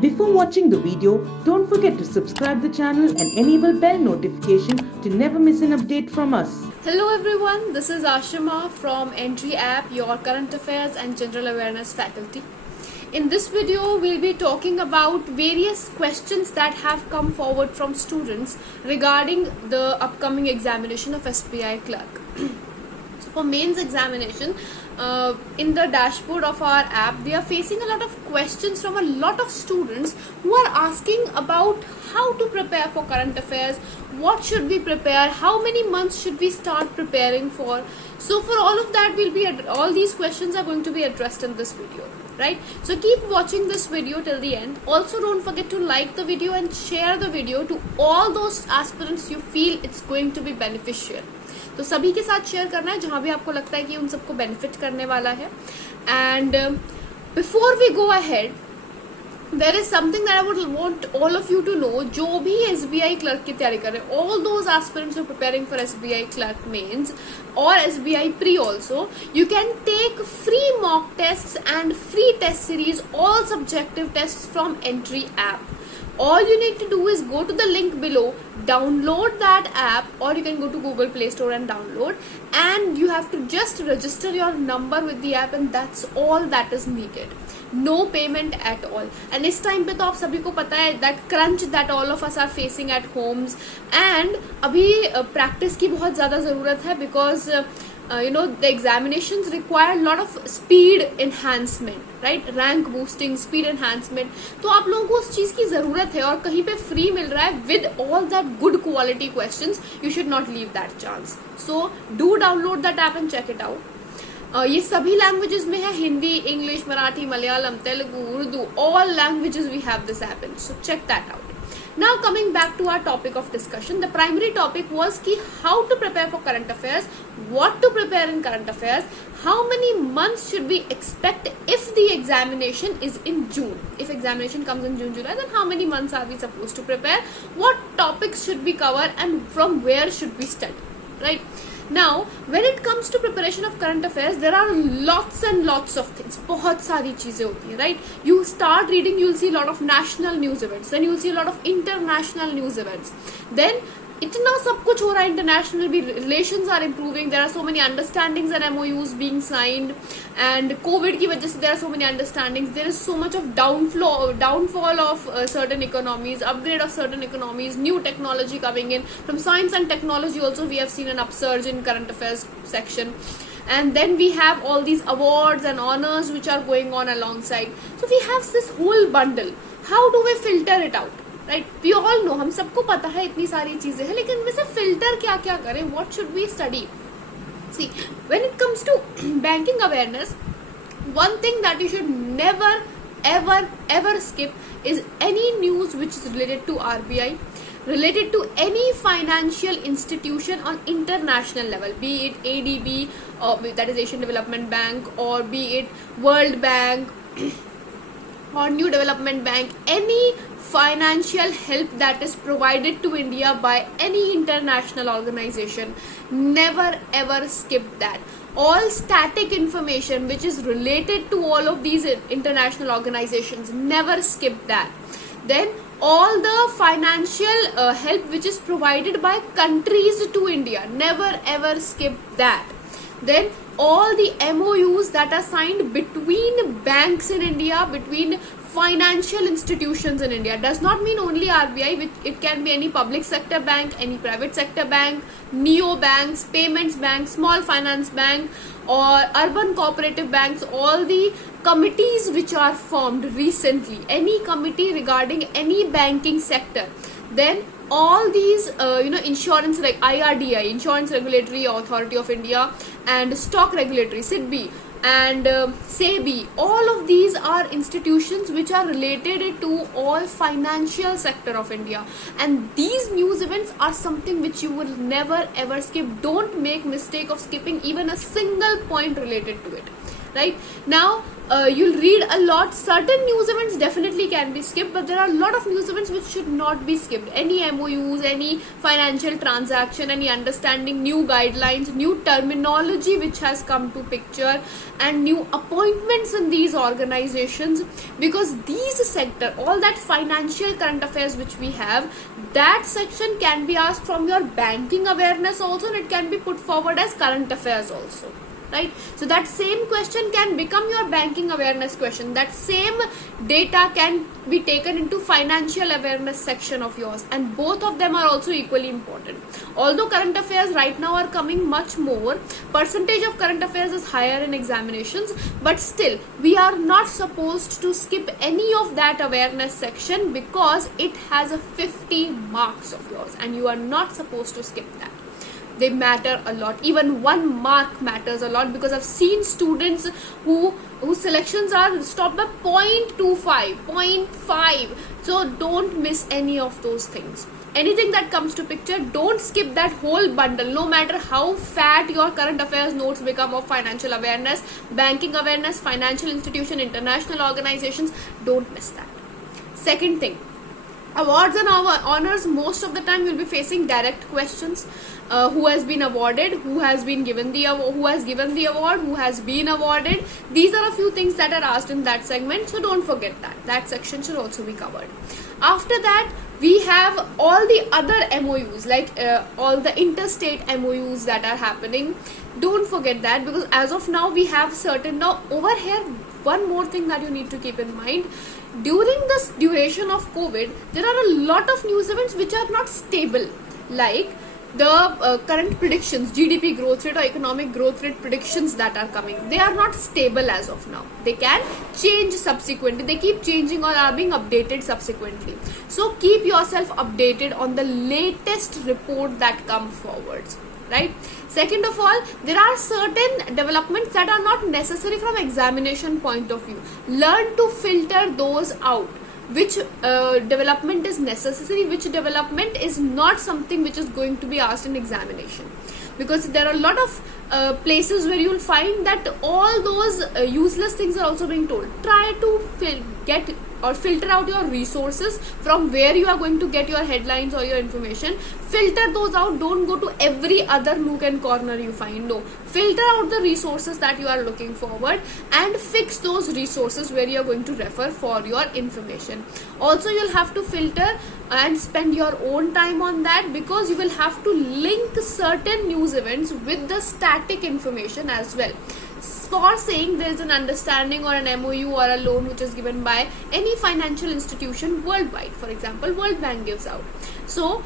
Before watching the video, don't forget to subscribe the channel and enable bell notification to never miss an update from us. Hello everyone, this is Ashima from Entry App, your current affairs and general awareness faculty. In this video, we'll be talking about various questions that have come forward from students regarding the upcoming examination of SBI clerk. So for mains examination, in the dashboard of our app, we are facing a lot of questions from a lot of students who are asking about how to prepare for current affairs, what should we prepare, how many months should we start preparing for. So for all of that, all these questions are going to be addressed in this video, right? So keep watching this video till the end. Also don't forget to like the video and share the video to all those aspirants you feel it's going to be beneficial. तो सभी के साथ share करना है जहां भी आपको लगता है कि उन सबको बेनिफिट करने वाला है. And before we go ahead, there is something that I would want all of you to know. जो भी एसबीआई क्लर्क की तैयारी कर रहे हैं, all those aspirants who are preparing for SBI clerk mains और SBI pre also, you can take free mock test and free test series, all subjective test from Entri app. All you need to do is go to the link below, download that app, or you can go to Google Play Store and download, and you have to just register your number with the app, and that's all that is needed. No payment at all. And इस time पे तो आप सभी को पता है that crunch that all of us are facing at homes, and अभी practice की बहुत ज़्यादा ज़रूरत है because the examinations require a lot of speed enhancement, right? Rank boosting, speed enhancement. तो आप लोगों को उस चीज की जरूरत है और कहीं पे फ्री मिल रहा है with all that good quality questions. You should not leave that chance. So do download that app and check it out. ये सभी लैंग्वेजेस में है, Hindi, English, Marathi, Malayalam, Telugu, Urdu, all languages we have this app in. So check that out. Now coming back to our topic of discussion, the primary topic was ki how to prepare for current affairs, what to prepare in current affairs, how many months should we expect if the examination is in June. If examination comes in June, July, then how many months are we supposed to prepare, what topics should we cover, and from where should we study, right? Now, when it comes to preparation of current affairs, there are lots and lots of things. बहुत सारी चीजें होती हैं, right? You start reading, you'll see a lot of national news events. Then you'll see a lot of international news events. Then इतना सब कुछ हो रहा है, इंटरनेशनल भी relations are improving, there are so many understandings and MoUs being signed, and covid की वजह से there are so many understandings, there is so much of downfall of certain economies, upgrade of certain economies, new technology coming in from science and technology. Also we have seen an upsurge in current affairs section. And then we have all these awards and honors which are going on alongside. So we have this whole bundle. How do we filter it out? Right? We all know, हम सबको पता है इतनी सारी चीजें हैं, लेकिन वैसे फिल्टर क्या क्या करें? What should we study? See, when it comes to banking awareness, one thing that you should never ever skip is any news which is related to RBI, related to any financial institution on international level, be it ADB, or that is Asian Development Bank, or be it World Bank or New Development Bank, any financial help that is provided to India by any international organization. Never ever skip that. All static information which is related to all of these international organizations, never skip that. Then all the financial help which is provided by countries to India, never ever skip that. Then all the MOUs that are signed between banks in India, between financial institutions in India, does not mean only RBI, which it can be any public sector bank, any private sector bank, neo banks, payments bank, small finance bank, or urban cooperative banks. All the committees which are formed recently, any committee regarding any banking sector, then all these insurance, like IRDI, Insurance Regulatory Authority of India, and Stock Regulatory, SIDBI, and SEBI, all of these are institutions which are related to all financial sector of India, and these news events are something which you will never ever skip. Don't make mistake of skipping even a single point related to it. right? Now you'll read a lot. Certain news events definitely can be skipped, but there are a lot of news events which should not be skipped. Any MOUs, any financial transaction, any understanding, new guidelines, new terminology which has come to picture, and new appointments in these organizations, because these sector, all that financial current affairs which we have, that section can be asked from your banking awareness also, and it can be put forward as current affairs also, right? So that same question can become your banking awareness question. That same data can be taken into financial awareness section of yours, and both of them are also equally important. Although current affairs right now are coming much more, percentage of current affairs is higher in examinations, but still we are not supposed to skip any of that awareness section, because it has a 50 marks of yours and you are not supposed to skip that. They matter a lot. Even 1 mark matters a lot, because I've seen students whose selections are stopped by 0.25, 0.5. So don't miss any of those things. Anything that comes to picture, don't skip that whole bundle. No matter how fat your current affairs notes become of financial awareness, banking awareness, financial institution, international organizations, don't miss that. Second thing, awards and honors, most of the time you'll be facing direct questions. Who has been awarded, who has been given the award, who has given the award, who has been awarded. These are a few things that are asked in that segment, so don't forget that. That section should also be covered. After that, we have all the other MOUs, like all the interstate MOUs that are happening. Don't forget that, because as of now we have certain. Now over here, one more thing that you need to keep in mind: during this duration of COVID, there are a lot of news events which are not stable, like the current predictions, GDP growth rate or economic growth rate predictions that are coming. They are not stable as of now. They can change subsequently. They keep changing or are being updated subsequently. So keep yourself updated on the latest report that come forwards, right? Second of all, there are certain developments that are not necessary from examination point of view. Learn to filter those out. Which development is necessary, which development is not something which is going to be asked in examination, because there are a lot of places where you will find that all those useless things are also being told. Try to get or filter out your resources from where you are going to get your headlines or your information. Filter those out. Don't go to every other nook and corner you find. No, filter out the resources that you are looking forward and fix those resources where you are going to refer for your information. Also, you'll have to filter and spend your own time on that, because you will have to link certain news events with the static information as well. For saying there is an understanding or an MOU or a loan which is given by any financial institution worldwide, for example, World Bank gives out. So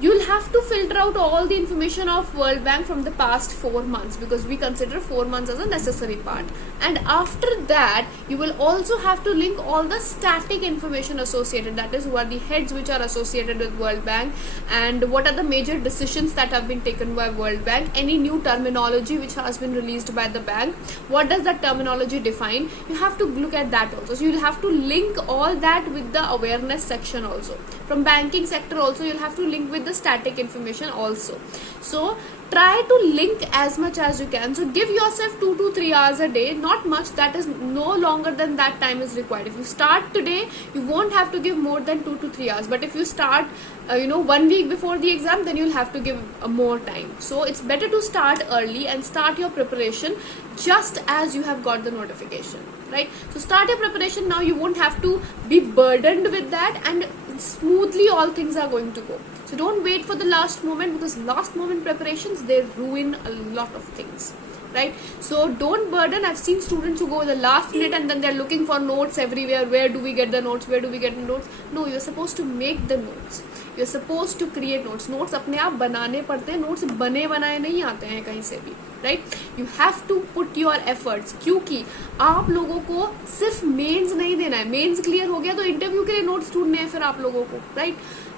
you'll have to filter out all the information of World Bank from the past 4 months, because we consider 4 months as a necessary part. And after that, you will also have to link all the static information associated, that is, who are the heads which are associated with World Bank, and what are the major decisions that have been taken by World Bank, any new terminology which has been released by the bank, what does that terminology define. You have to look at that also. So you'll have to link all that with the awareness section also. From banking sector also, you'll have to link with the static information also. So try to link as much as you can. So give yourself 2 to 3 hours a day, not much. That is no longer than that time is required. If you start today, you won't have to give more than 2 to 3 hours. But if you start 1 week before the exam, then you'll have to give more time. So it's better to start early and start your preparation just as you have got the notification, right? So start your preparation now. You won't have to be burdened with that, and smoothly all things are going to go. So don't wait for the last moment, because last moment preparations, they ruin a lot of things, right? So don't burden. I've seen students who go the last minute and then they're looking for notes everywhere. Where do we get the notes? Where do we get the notes? No, you're supposed to make the notes. You're supposed to create notes. Notes अपने आप बनाने पड़ते हैं. Notes बने बनाए नहीं आते हैं कहीं से भी, right? You have to put your efforts, क्योंकि आप लोगों को सिर्फ मेंस नहीं देना है. मेंस क्लियर हो गया तो इंटरव्यू के लिए नोट्स ढूंढने हैं फिर आप लोगों को, right?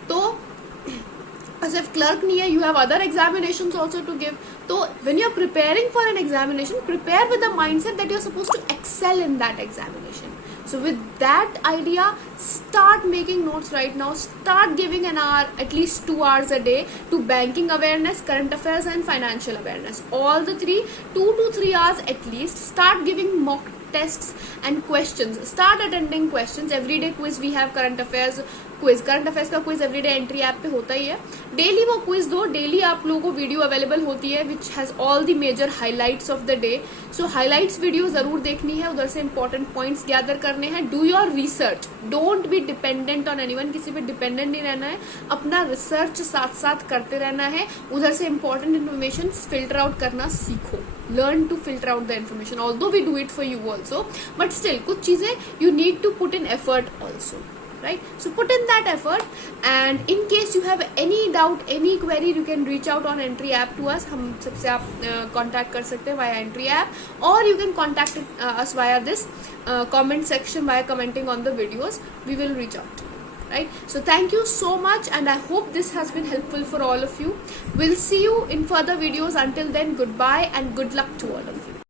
तो as if clerk नहीं है, you have other examinations also to give. So when you're preparing for an examination, prepare with the mindset that you're supposed to excel in that examination. So with that idea, start making notes right now. Start giving an hour, at least 2 hours a day, to banking awareness, current affairs and financial awareness. All the three, 2 to 3 hours at least. Start giving mock tests and questions. Start attending questions. Everyday quiz we have, current affairs का quiz everyday entry app पे होता ही है. Daily वो quiz दो. Daily आप लोगों को video available होती है which has all the major highlights of the day. So highlights video जरूर देखनी है, उधर से इंपॉर्टेंट पॉइंट्स गैदर करने हैं. Do your research, don't be dependent on anyone. किसी पे डिपेंडेंट नहीं रहना है, अपना रिसर्च साथ साथ करते रहना है. उधर से इंपॉर्टेंट इन्फॉर्मेशन फिल्टर आउट करना सीखो. Learn to filter out the information, although we do it for you also, but still कुछ चीजें you need to put in effort also, right? So put in that effort, and in case you have any doubt, any query, you can reach out on Entry app to us. हम सबसे आप contact कर सकते हैं via Entry app, or you can contact us via this comment section by commenting on the videos. We will reach out to you. Right? So thank you so much, and I hope this has been helpful for all of you. We'll see you in further videos. Until then, goodbye and good luck to all of you.